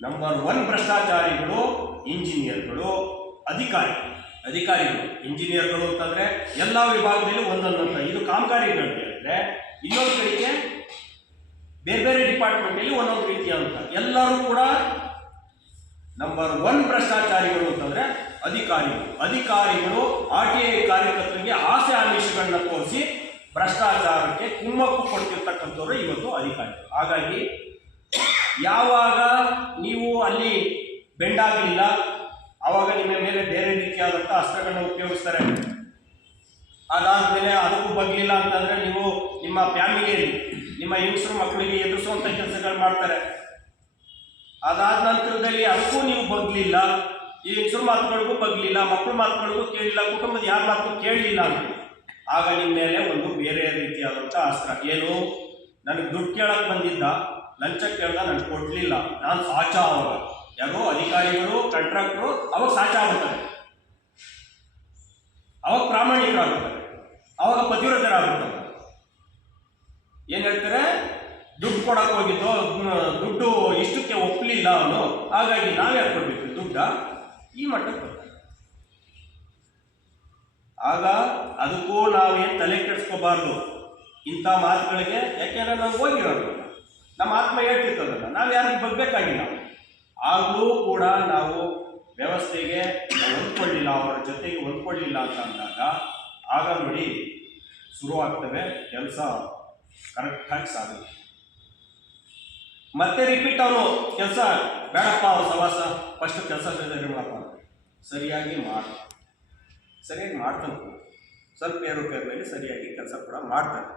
Number one ಭ್ರಷ್ಟಾಚಾರಿಗಳು ಇಂಜಿನಿಯರ್ಗಳು ಅಧಿಕಾರಿ ಅಧಿಕಾರಿಗಳು ಇಂಜಿನಿಯರ್ಗಳು ಅಂತಂದ್ರೆ ಎಲ್ಲ ವಿಭಾಗದಲ್ಲಿ ಒಂದೊಂದು ಅಂತ. ಇದು ಕಾಮಗಾರಿಗಳಿಗೆ ಅಂದರೆ ಇನ್ನೊಂದು ಕಡೆಗೆ ಬೇರೆ ಬೇರೆ ಡಿಪಾರ್ಟ್ಮೆಂಟಲ್ಲಿ ಒಂದೊಂದು ರೀತಿಯ ಅಂತ. ಎಲ್ಲರೂ ಕೂಡ ನಂಬರ್ ಒನ್ ಭ್ರಷ್ಟಾಚಾರಿಗಳು ಅಂತಂದ್ರೆ ಅಧಿಕಾರಿಗಳು. ಅಧಿಕಾರಿಗಳು ಆರ್ ಟಿ ಐ ಕಾರ್ಯಕರ್ತರಿಗೆ ಆಸೆ ಆಮಿಷಗಳನ್ನ ತೋರಿಸಿ ಭ್ರಷ್ಟಾಚಾರಕ್ಕೆ ಕುಮ್ಮಕ್ಕು ಕೊಡ್ತಿರ್ತಕ್ಕಂಥವ್ರು ಇವತ್ತು ಅಧಿಕಾರಿಗಳು. ಹಾಗಾಗಿ ಯಾವಾಗ ಬೆಂಡಾಗಲಿಲ್ಲ ಆವಾಗ ನಿಮ್ಮ ಮೇಲೆ ಬೇರೆ ರೀತಿಯಾದಂಥ ಅಸ್ತ್ರಗಳನ್ನ ಉಪಯೋಗಿಸ್ತಾರೆ. ಅದಾದ್ಮೇಲೆ ಅದಕ್ಕೂ ಬಗ್ಲಿಲ್ಲ ಅಂತಂದರೆ ನೀವು ನಿಮ್ಮ ಫ್ಯಾಮಿಲಿಯಲ್ಲಿ ನಿಮ್ಮ ಹೆಂಗಸರು ಮಕ್ಕಳಿಗೆ ಎದುರಿಸುವಂಥ ಕೆಲಸಗಳು ಮಾಡ್ತಾರೆ. ಅದಾದ ನಂತರದಲ್ಲಿ ಅದಕ್ಕೂ ನೀವು ಬಗ್ಲಿಲ್ಲ. ಈ ಹೆಂಗಸರು ಮಾತುಗಳಿಗೂ ಬಗ್ಲಿಲ್ಲ ಮಕ್ಕಳ ಮಾತುಗಳಿಗೂ ಕೇಳಿಲ್ಲ, ಕುಟುಂಬದ ಯಾರ ಮಾತು ಕೇಳಲಿಲ್ಲ ಅಂತ. ಆಗ ನಿಮ್ಮ ಮೇಲೆ ಒಂದು ಬೇರೆ ರೀತಿಯಾದಂಥ ಅಸ್ತ್ರ. ಏನು? ನನಗೆ ದುಡ್ಡು ಕೇಳಕ್ಕೆ ಬಂದಿದ್ದ, ಲಂಚ ಕೇಳ್ದ ನನಗೆ ಕೊಡಲಿಲ್ಲ. ನಾನು ಸಾಚ ಅವಾಗ. ಯಾರೋ ಅಧಿಕಾರಿಗಳು ಕಾಂಟ್ರಾಕ್ಟ್ರು ಅವಾಗ ಸಾಚ ಆಗುತ್ತಾರೆ ಅವಾಗ ಪ್ರಾಮಾಣಿಕರಾಗುತ್ತಾರೆ ಅವಾಗ ಪತಿವ್ರತರಾಗುತ್ತಾರೆ ಏನು ಹೇಳ್ತಾರೆ? ದುಡ್ಡು ಕೊಡಕ್ಕೆ ಹೋಗಿದ್ದು, ದುಡ್ಡು ಇಷ್ಟಕ್ಕೆ ಒಪ್ಪಲಿಲ್ಲ ಅವನು, ಹಾಗಾಗಿ ನಾವೇ ಕೊಡ್ಬೇಕು ದುಡ್ಡ? ಈ ಮಟ್ಟಕ್ಕೆ ಆಗ ಅದಕ್ಕೂ ನಾವೇನು ತಲೆ ಕೆಡಿಸ್ಕೋಬಾರ್ದು. ಇಂಥ ಮಾತುಗಳಿಗೆ, ಯಾಕೆಂದ್ರೆ ನಾವು ಹೋಗಿರೋದು ನಮ್ಮ ಆತ್ಮ ಹೇಳ್ತಿರ್ತದಲ್ಲ, ನಾವು ಯಾರಿಗೂ ಬಗ್ಬೇಕಾಗಿಲ್ಲ. ಆಗಲೂ ಕೂಡ ನಾವು ವ್ಯವಸ್ಥೆಗೆ ಹೊಂದ್ಕೊಳ್ಳಿಲ್ಲ, ಅವರ ಜೊತೆಗೆ ಹೊಂದ್ಕೊಳ್ಳಿಲ್ಲ ಅಂತ ಅಂದಾಗ, ಆಗ ನೋಡಿ ಶುರುವಾಗ್ತವೆ ಕೆಲಸ ಕರೆಕ್ಟಾಗಿ ಸಾಗುತ್ತೆ. ಮತ್ತೆ ರಿಪೀಟ್ ಅವನು, ಕೆಲಸ ಬೇಡಪ್ಪ ಅವ್ರ ಸವಾಸ ಫಸ್ಟ್ ಕೆಲಸ ಮಾಡಪ್ಪ ಸರಿಯಾಗಿ ಮಾಡ, ಸರಿಯಾಗಿ ಮಾಡ್ತಾನೆ. ಸ್ವಲ್ಪ ಮೇಲೆ ಸರಿಯಾಗಿ ಕೆಲಸ ಕೂಡ ಮಾಡ್ತಾನೆ.